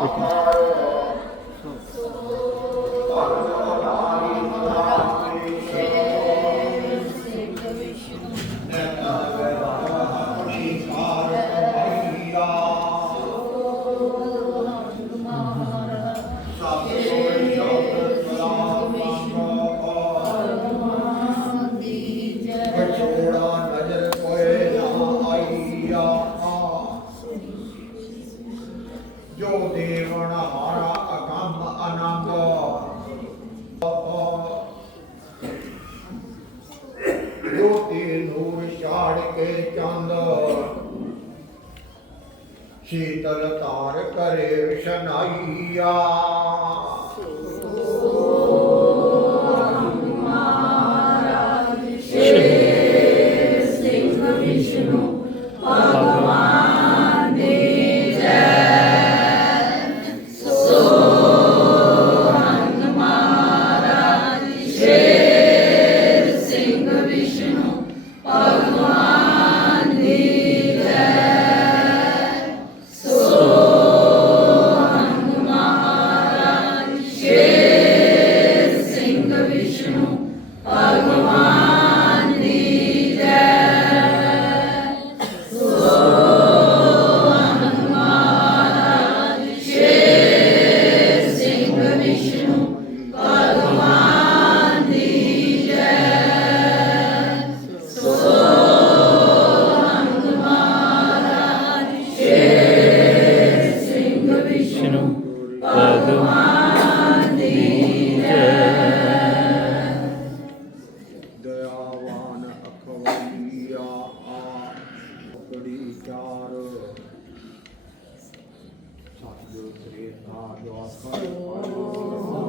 ወረህመቱላህ። okay. के चंदर शीतल तार करे शनाइया Satsang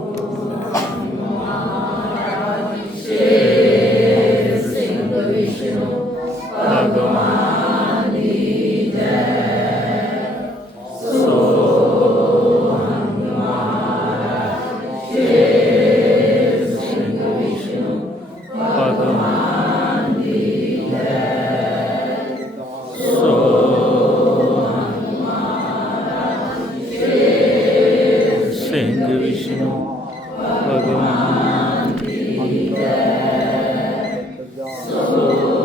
विष्णु भगवान की जय सो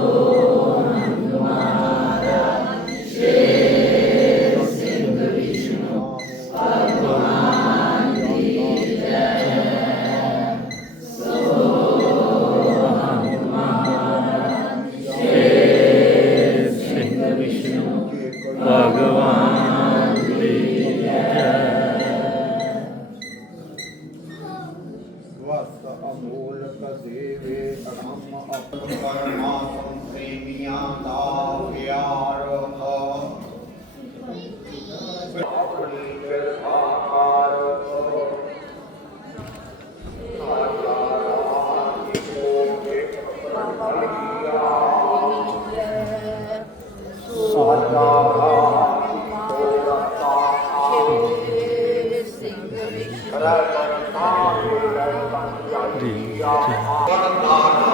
Amen. Uh -huh.